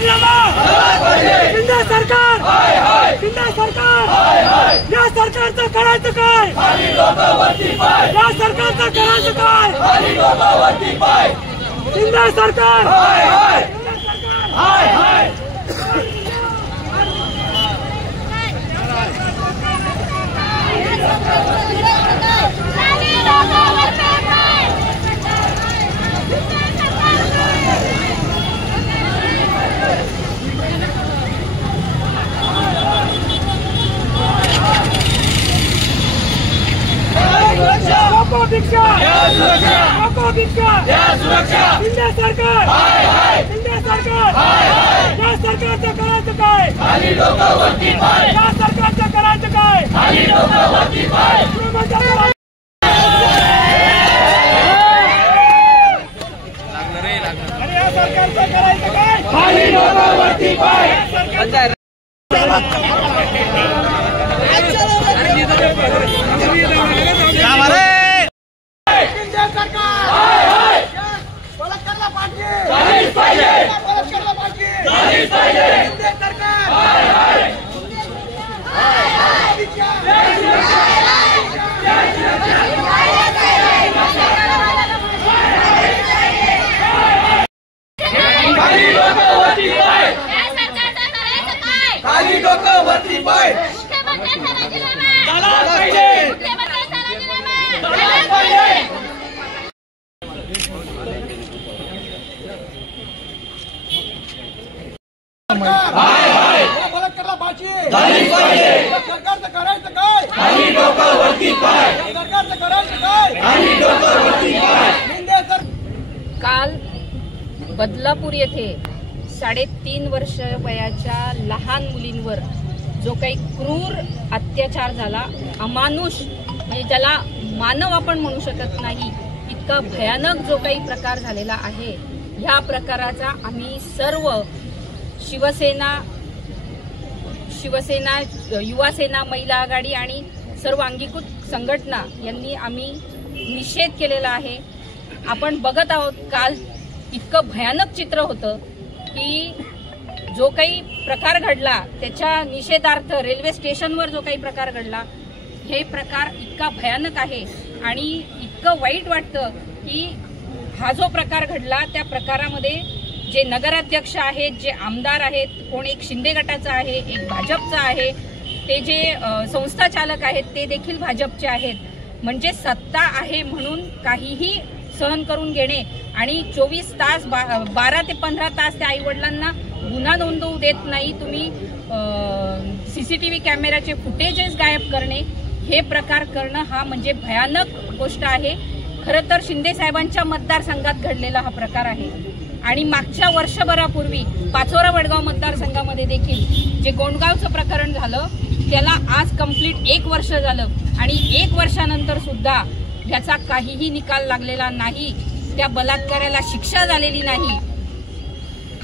राजीनामा शिंदे सरकार शिंदे सरकार या सरकारचं करायचं काय या सरकारचं करायचं काय शिंदे सरकार शिंदे सरकार शिंदे सरकार या सरकारचं करायचं काय या सरकारचं करायचं काय आणि या सरकारचं करायचं काय काल बदलापूर येथे 3.5 वर्ष वयाच्या लहान मुलींवर जो काही क्रूर अत्याचार झाला, अमानुष म्हणजे ज्याला मानव आपण म्हणू शकत नाही इतका भयानक जो काही प्रकार झालेला आहे, ह्या प्रकाराचा आम्ही सर्व शिवसेना युवासेना महिला आघाडी आणि सर्व अंगीकृत संघटना यांनी आम्ही निषेध केलेला आहे। आपण बघत आहोत काल इतकं भयानक चित्र होतं की जो काही प्रकार घडला त्याच्या निषेधार्थ रेल्वे स्टेशनवर जो काही प्रकार घडला, हे प्रकार इतका भयानक आहे आणि इतकं वाईट वाटतं की हा जो प्रकार घडला त्या प्रकारामध्ये जे नगराध्यक्ष आहेत, जे आमदार आहेत, कोण एक शिंदे गटाचा आहे, एक भाजपचा आहे, ते जे संस्था चालक आहेत ते देखील भाजपचे आहेत। म्हणजे सत्ता आहे म्हणून काहीही सहन करून घेणे आणि 24 तास 12 ते 15 तास त्या आईवडिलांना गुन्हा नोंदवू देत नाही, तुम्ही सीसीटीव्ही कॅमेराचे फुटेजेस गायब करणे, हे प्रकार करणं हा म्हणजे भयानक गोष्ट आहे। खरं तर शिंदे साहेबांच्या मतदारसंघात घडलेला हा प्रकार आहे आणि मागच्या वर्षभरापूर्वी पाचोरा वडगाव मतदारसंघामध्ये देखील जे गोंडगावचं प्रकरण झालं त्याला आज कंप्लीट 1 वर्ष झालं आणि 1 वर्षानंतर सुद्धा याचा काहीही निकाल लागलेला नाही, त्या बलात्काराला शिक्षा झालेली नाही।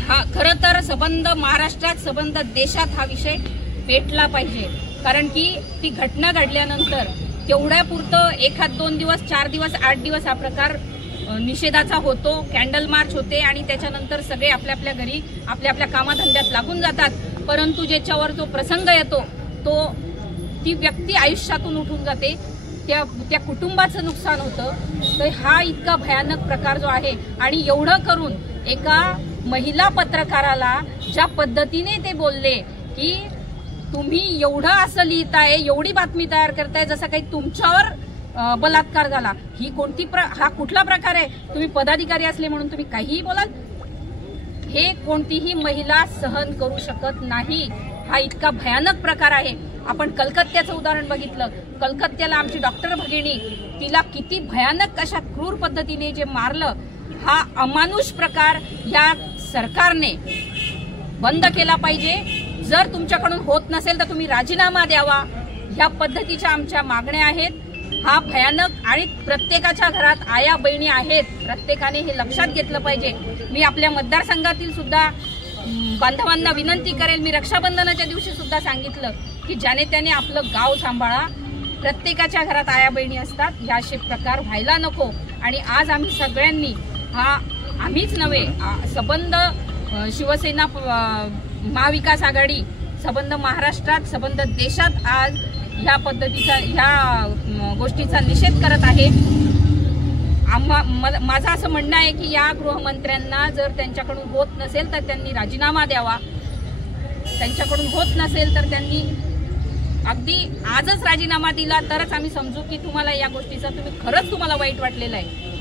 हा खरं तर संबंध महाराष्ट्रात संबंध देशात हा विषय पेटला पाहिजे, कारण की ती घटना घडल्यानंतर तेवढ्यापुरतं 1-2 दिवस 4 दिवस 8 दिवस हा प्रकार निषेधाचा होतो, कॅन्डल मार्च होते आणि त्याच्यानंतर सगळे आपल्या आपल्या घरी आपल्या आपल्या कामाधंद्यात लागून जातात, परंतु ज्याच्यावर जो प्रसंग येतो तो ती व्यक्ती आयुष्यातून उठून जाते, त्या कुटुंबाचं नुकसान होतं। तर हा इतका भयानक प्रकार जो आहे आणि एवढं करून एका महिला पत्रकाराला ज्या पद्धतीने ते बोलले की तुम्ही एवढं असं लिहिताय, एवढी बातमी तयार करताय जसं काही तुमच्यावर बलात्कार झाला, ही हा कुठला प्रकार आहे? तुम्ही पदाधिकारी असले म्हणून तुम्ही काहीही बोलाल? हे कोणतीही महिला सहन करू शकत नाही, हा इतका भयानक प्रकार आहे। आपण कलकत्त्याचं उदाहरण बघितलं, कलकत्त्याला आमची डॉक्टर भगिनी तिला किती भयानक अशा क्रूर पद्धतीने जे मारलं, हा अमानुष प्रकार या सरकारने बंद केला पाहिजे। जर तुमच्याकडून होत नसेल तर तुम्ही राजीनामा द्यावा, ह्या पद्धतीच्या आमच्या मागण्या आहेत। हा भयानक आणि प्रत्येकाच्या घरात आया बहिणी आहेत, प्रत्येकाने हे लक्षात घेतलं पाहिजे। मी आपल्या मतदारसंघातील सुद्धा बांधवांना विनंती करेल, मी रक्षाबंधनाच्या दिवशी सुद्धा सांगितलं की ज्याने त्याने आपलं गाव सांभाळा, प्रत्येकाच्या घरात आया बहिणी असतात, याचे प्रकार व्हायला नको। आणि आज आम्ही सगळ्यांनी, हा आम्हीच नव्हे, संबंध शिवसेना महाविकास आघाडी संबंध महाराष्ट्रात संबंध देशात आज ह्या पद्धतीचा ह्या गोष्टीचा निषेध करत आहे। माझं असं म्हणणं आहे की या गृहमंत्र्यांना जर त्यांच्याकडून होत नसेल तर त्यांनी राजीनामा द्यावा, त्यांच्याकडून होत नसेल तर त्यांनी अगदी आजच राजीनामा दिला तरच आम्ही समजू की तुम्हाला या गोष्टीचा खरंच तुम्हाला वाईट वाटलेलं आहे।